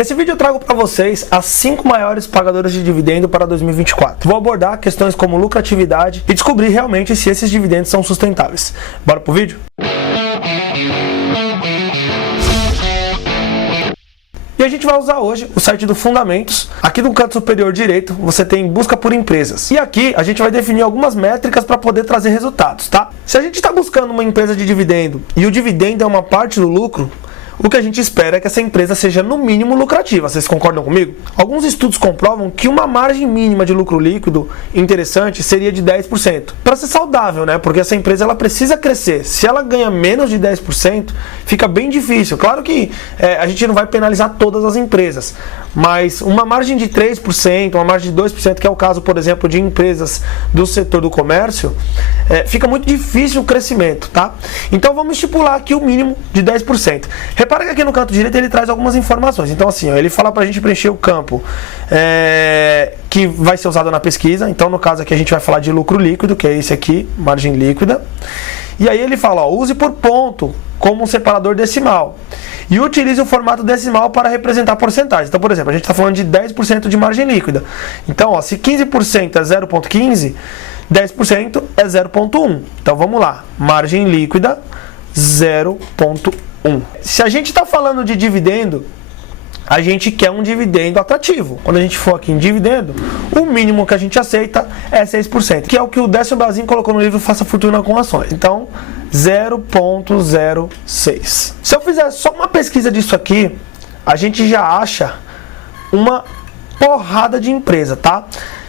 Nesse vídeo eu trago para vocês as 5 maiores pagadoras de dividendo para 2024. Vou abordar questões como lucratividade e descobrir realmente se esses dividendos são sustentáveis. Bora pro vídeo? E a gente vai usar hoje o site do Fundamentos. Aqui no canto superior direito você tem busca por empresas. E aqui a gente vai definir algumas métricas para poder trazer resultados, tá? Se a gente está buscando uma empresa de dividendo e o dividendo é uma parte do lucro, o que a gente espera é que essa empresa seja no mínimo lucrativa. Vocês concordam comigo? Alguns estudos comprovam que uma margem mínima de lucro líquido interessante seria de 10%. Para ser saudável, né? Porque essa empresa ela precisa crescer. Se ela ganha menos de 10%, fica bem difícil. Claro que a gente não vai penalizar todas as empresas, mas uma margem de 3%, uma margem de 2%, que é o caso, por exemplo, de empresas do setor do comércio, fica muito difícil o crescimento, tá? Então vamos estipular aqui o mínimo de 10%. Repara que aqui no canto direito ele traz algumas informações. Então assim, ó, ele fala pra gente preencher o campo que vai ser usado na pesquisa. Então no caso aqui a gente vai falar de lucro líquido, que é esse aqui, margem líquida. E aí ele fala, ó, use por ponto como um separador decimal. E utilize o formato decimal para representar porcentagem. Então, por exemplo, a gente está falando de 10% de margem líquida. Então, ó, se 15% é 0,15, 10% é 0,1. Então vamos lá, margem líquida 0,1. Se a gente está falando de dividendo, a gente quer um dividendo atrativo. Quando a gente for aqui em dividendo, o mínimo que a gente aceita é 6%, que é o que o Décio Bazin colocou no livro Faça Fortuna com Ações. Então, 0,06. Se eu fizer só uma pesquisa disso aqui, a gente já acha uma porrada de empresa, tá?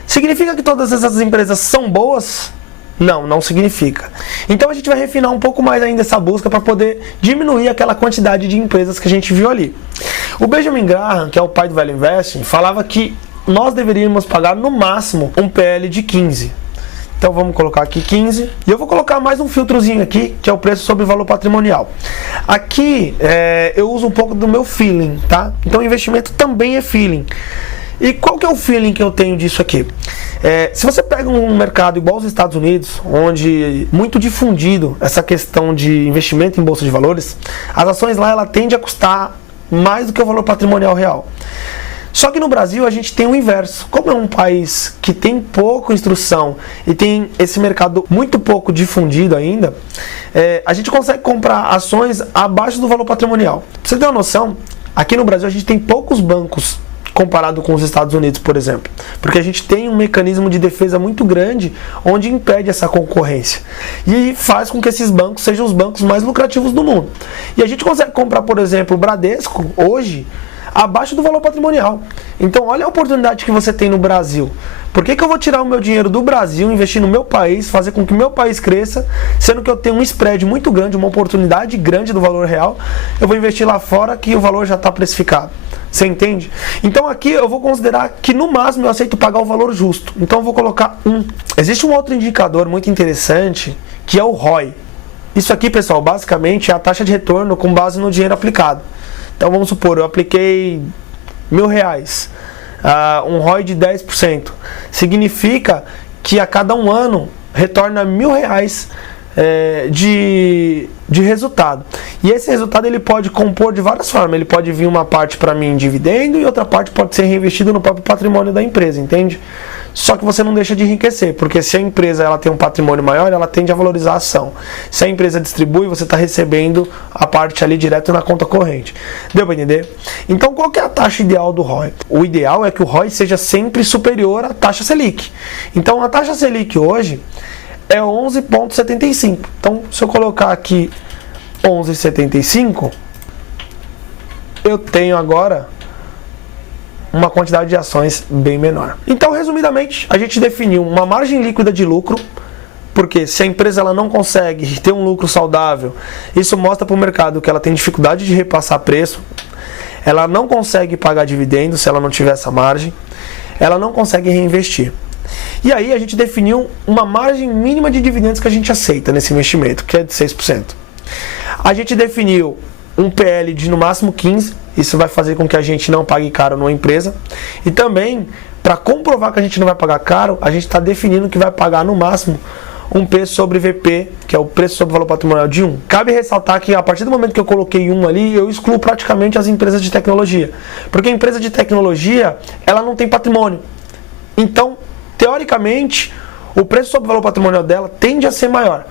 Significa que todas essas empresas são boas? Não, não significa. Então a gente vai refinar um pouco mais ainda essa busca para poder diminuir aquela quantidade de empresas que a gente viu ali. O Benjamin Graham, que é o pai do Value Investing, falava que nós deveríamos pagar no máximo um PL de 15. Então vamos colocar aqui 15. E eu vou colocar mais um filtrozinho aqui, que é o preço sobre valor patrimonial. Aqui eu uso um pouco do meu feeling, tá? Então investimento também é feeling. E qual que é o feeling que eu tenho disso aqui? Se você pega um mercado igual aos Estados Unidos, onde muito difundido essa questão de investimento em bolsa de valores, as ações lá ela tende a custar mais do que o valor patrimonial real. Só que no Brasil a gente tem o inverso. Como é um país que tem pouca instrução e tem esse mercado muito pouco difundido ainda, a gente consegue comprar ações abaixo do valor patrimonial. Pra você ter uma noção, aqui no Brasil a gente tem poucos bancos comparado com os Estados Unidos, por exemplo, porque a gente tem um mecanismo de defesa muito grande onde impede essa concorrência e faz com que esses bancos sejam os bancos mais lucrativos do mundo. E a gente consegue comprar, por exemplo, o Bradesco hoje abaixo do valor patrimonial. Então olha a oportunidade que você tem no Brasil. Por que eu vou tirar o meu dinheiro do Brasil, investir no meu país, fazer com que o meu país cresça, sendo que eu tenho um spread muito grande, uma oportunidade grande do valor real, eu vou investir lá fora que o valor já está precificado. Você entende? Então aqui eu vou considerar que no máximo eu aceito pagar o valor justo. Então eu vou colocar 1. Existe um outro indicador muito interessante, que é o ROI. Isso aqui, pessoal, basicamente é a taxa de retorno com base no dinheiro aplicado. Então vamos supor, eu apliquei R$1.000, um ROI de 10%. Significa que a cada um ano retorna R$1.000 de resultado. E esse resultado ele pode compor de várias formas. Ele pode vir uma parte para mim em dividendo e outra parte pode ser reinvestido no próprio patrimônio da empresa, entende? Só que você não deixa de enriquecer, porque se a empresa ela tem um patrimônio maior, ela tende a valorizar a ação. Se a empresa distribui, você está recebendo a parte ali direto na conta corrente. Deu para entender? Então qual que é a taxa ideal do ROI? O ideal é que o ROI seja sempre superior à taxa Selic. Então a taxa Selic hoje é 11,75. Então se eu colocar aqui 11,75, eu tenho agora uma quantidade de ações bem menor. Então, resumidamente, a gente definiu uma margem líquida de lucro, porque se a empresa ela não consegue ter um lucro saudável, isso mostra para o mercado que ela tem dificuldade de repassar preço, ela não consegue pagar dividendos se ela não tiver essa margem, ela não consegue reinvestir. E aí a gente definiu uma margem mínima de dividendos que a gente aceita nesse investimento, que é de 6%. A gente definiu um PL de no máximo 15, isso vai fazer com que a gente não pague caro numa empresa. E também, para comprovar que a gente não vai pagar caro, a gente está definindo que vai pagar no máximo um P sobre VP, que é o preço sobre valor patrimonial de 1. Cabe ressaltar que a partir do momento que eu coloquei 1 ali, eu excluo praticamente as empresas de tecnologia. Porque a empresa de tecnologia, ela não tem patrimônio. Então, teoricamente, o preço sobre valor patrimonial dela tende a ser maior,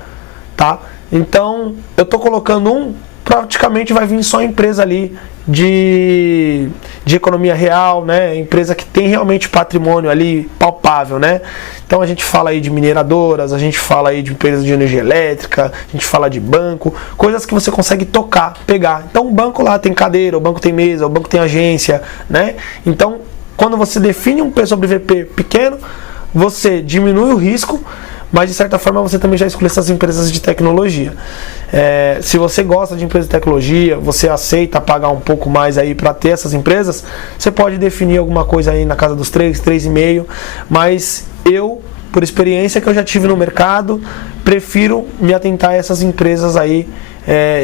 tá? Então, eu estou colocando 1, praticamente vai vir só a empresa ali de economia real, né? Empresa que tem realmente patrimônio ali palpável, né? Então a gente fala aí de mineradoras, a gente fala aí de empresas de energia elétrica, a gente fala de banco, coisas que você consegue tocar, pegar. Então o banco lá tem cadeira, o banco tem mesa, o banco tem agência, né? Então quando você define um P sobre VP pequeno, você diminui o risco, mas de certa forma você também já exclui essas empresas de tecnologia. Se você gosta de empresas de tecnologia, você aceita pagar um pouco mais aí para ter essas empresas, você pode definir alguma coisa aí na casa dos 3, 3,5, mas eu, por experiência que eu já tive no mercado, prefiro me atentar a essas empresas aí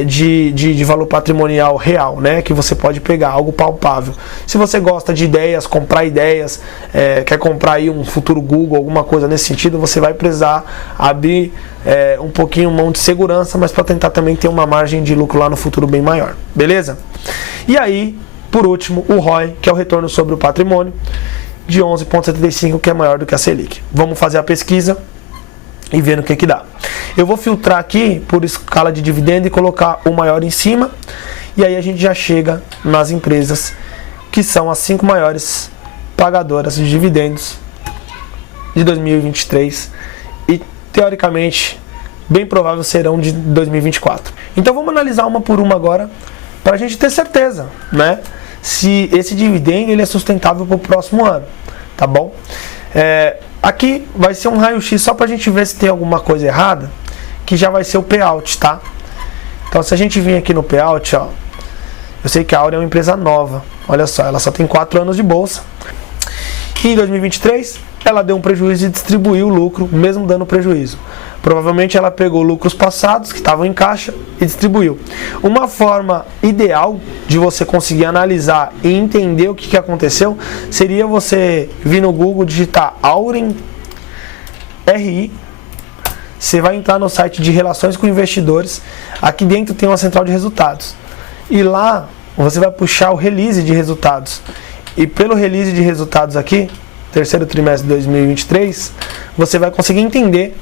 de valor patrimonial real, né? Que você pode pegar, algo palpável. Se você gosta de ideias, comprar ideias, quer comprar aí um futuro Google, alguma coisa nesse sentido, você vai precisar abrir um pouquinho mão de segurança, mas para tentar também ter uma margem de lucro lá no futuro bem maior, beleza? E aí, por último, o ROI, que é o retorno sobre o patrimônio, de 11,75, que é maior do que a Selic. Vamos fazer a pesquisa e ver no que dá. Eu vou filtrar aqui por escala de dividendo e colocar o maior em cima, e aí a gente já chega nas empresas que são as 5 maiores pagadoras de dividendos de 2023 e teoricamente bem provável serão de 2024. Então vamos analisar uma por uma agora para a gente ter certeza, né, se esse dividendo ele é sustentável para o próximo ano, tá bom? Aqui vai ser um raio-x só para a gente ver se tem alguma coisa errada, que já vai ser o payout, tá? Então se a gente vir aqui no payout, ó, eu sei que a Áurea é uma empresa nova, olha só, ela só tem 4 anos de bolsa, e em 2023 ela deu um prejuízo e distribuiu o lucro, mesmo dando prejuízo. Provavelmente ela pegou lucros passados que estavam em caixa e distribuiu. Uma forma ideal de você conseguir analisar e entender o que aconteceu seria você vir no Google, digitar Auren RI. Você vai entrar no site de relações com investidores. Aqui dentro tem uma central de resultados. E lá você vai puxar o release de resultados. E pelo release de resultados aqui, terceiro trimestre de 2023, você vai conseguir entender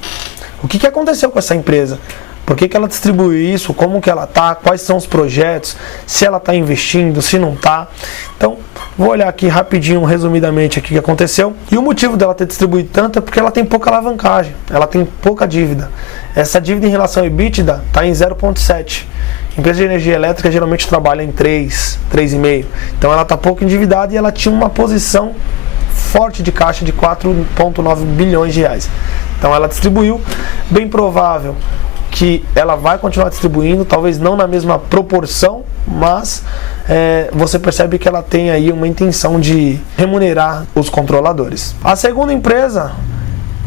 o que aconteceu com essa empresa, por que ela distribuiu isso, como que ela está, quais são os projetos, se ela está investindo, se não está. Então, vou olhar aqui rapidinho, resumidamente, aqui o que aconteceu. E o motivo dela ter distribuído tanto é porque ela tem pouca alavancagem, ela tem pouca dívida. Essa dívida em relação ao EBITDA está em 0,7. Empresa de energia elétrica geralmente trabalha em 3, 3,5. Então ela está pouco endividada e ela tinha uma posição forte de caixa de 4,9 bilhões de reais. Então ela distribuiu, bem provável que ela vai continuar distribuindo, talvez não na mesma proporção, mas você percebe que ela tem aí uma intenção de remunerar os controladores. A segunda empresa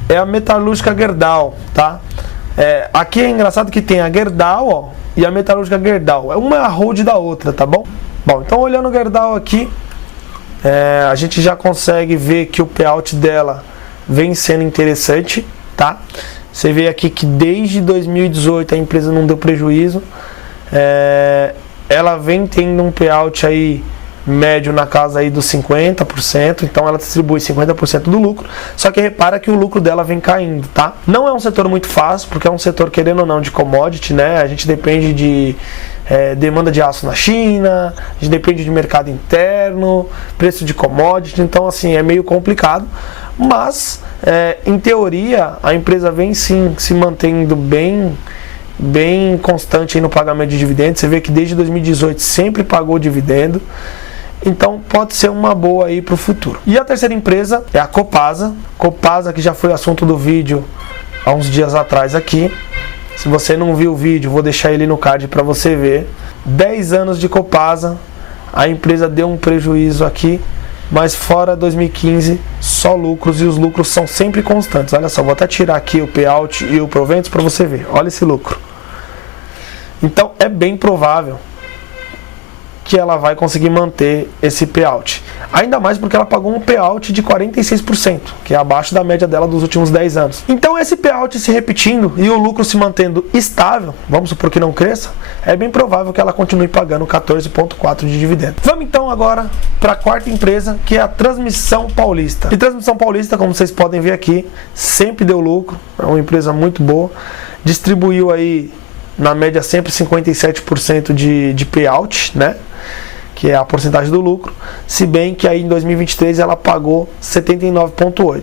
é a Metalúrgica Gerdau, tá? Aqui é engraçado que tem a Gerdau, ó, e a Metalúrgica Gerdau. Uma é a hold da outra, tá bom? Bom, então olhando o Gerdau aqui, a gente já consegue ver que o payout dela vem sendo interessante, tá? Você vê aqui que desde 2018 a empresa não deu prejuízo. Ela vem tendo um payout aí médio na casa aí dos 50%, então ela distribui 50% do lucro, só que repara que o lucro dela vem caindo, tá? Não é um setor muito fácil, porque é um setor, querendo ou não, de commodity, né? A gente depende de demanda de aço na China, a gente depende de mercado interno, preço de commodity, então assim, é meio complicado, mas em teoria a empresa vem sim se mantendo bem constante aí no pagamento de dividendos. Você vê que desde 2018 sempre pagou dividendo, então pode ser uma boa aí para o futuro. E a terceira empresa é a Copasa. Copasa, que já foi assunto do vídeo há uns dias atrás aqui. Se você não viu o vídeo, vou deixar ele no card para você ver. 10 anos de Copasa, a empresa deu um prejuízo aqui, mas fora 2015, só lucros, e os lucros são sempre constantes. Olha só, vou até tirar aqui o payout e o proventos para você ver. Olha esse lucro. Então é bem provável que ela vai conseguir manter esse payout. Ainda mais porque ela pagou um payout de 46%, que é abaixo da média dela dos últimos 10 anos. Então esse payout se repetindo e o lucro se mantendo estável, vamos supor que não cresça, é bem provável que ela continue pagando 14,4% de dividendo. Vamos então agora para a quarta empresa, que é a Transmissão Paulista. E Transmissão Paulista, como vocês podem ver aqui, sempre deu lucro, é uma empresa muito boa, distribuiu aí na média sempre 57% de payout, né? Que é a porcentagem do lucro, se bem que aí em 2023 ela pagou 79,8%.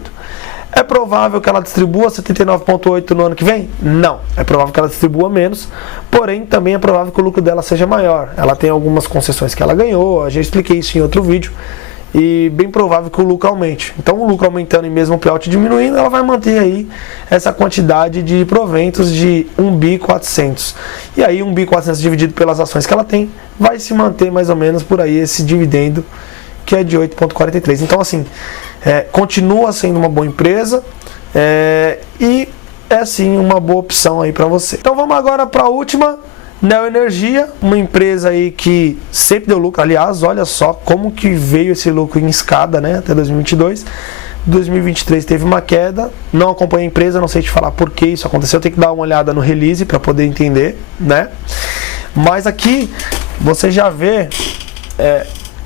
É provável que ela distribua 79,8% no ano que vem? Não. É provável que ela distribua menos, porém também é provável que o lucro dela seja maior. Ela tem algumas concessões que ela ganhou, eu já expliquei isso em outro vídeo, e bem provável que o lucro aumente. Então o lucro aumentando e mesmo o payout diminuindo, ela vai manter aí essa quantidade de proventos de 1.400 bi. E aí 1.400 bi dividido pelas ações que ela tem, vai se manter mais ou menos por aí esse dividendo, que é de 8,43. Então assim, continua sendo uma boa empresa e é sim uma boa opção aí para você. Então vamos agora para a última, Neoenergia, uma empresa aí que sempre deu lucro. Aliás, olha só como que veio esse lucro em escada, né, até 2022. 2023 teve uma queda, não acompanhei a empresa, não sei te falar por que isso aconteceu, tem que dar uma olhada no release para poder entender, né? Mas aqui você já vê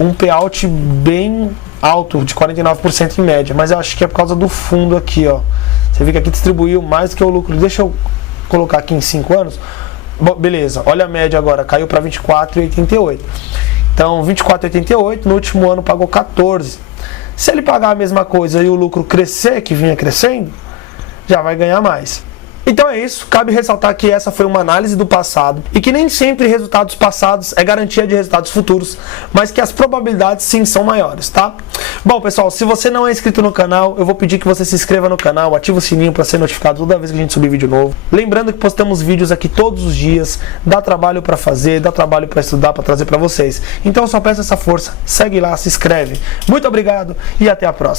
um payout bem alto, de 49% em média, mas eu acho que é por causa do fundo aqui, ó. Você vê que aqui distribuiu mais do que o lucro. Deixa eu colocar aqui em 5 anos. Bom, beleza, olha a média agora, caiu para 24,88. Então 24,88, no último ano pagou 14. Se ele pagar a mesma coisa e o lucro crescer, que vinha crescendo, já vai ganhar mais. Então é isso, cabe ressaltar que essa foi uma análise do passado e que nem sempre resultados passados é garantia de resultados futuros, mas que as probabilidades sim são maiores, tá? Bom, pessoal, se você não é inscrito no canal, eu vou pedir que você se inscreva no canal, ative o sininho para ser notificado toda vez que a gente subir vídeo novo. Lembrando que postamos vídeos aqui todos os dias, dá trabalho para fazer, dá trabalho para estudar, para trazer para vocês. Então eu só peço essa força, segue lá, se inscreve. Muito obrigado e até a próxima.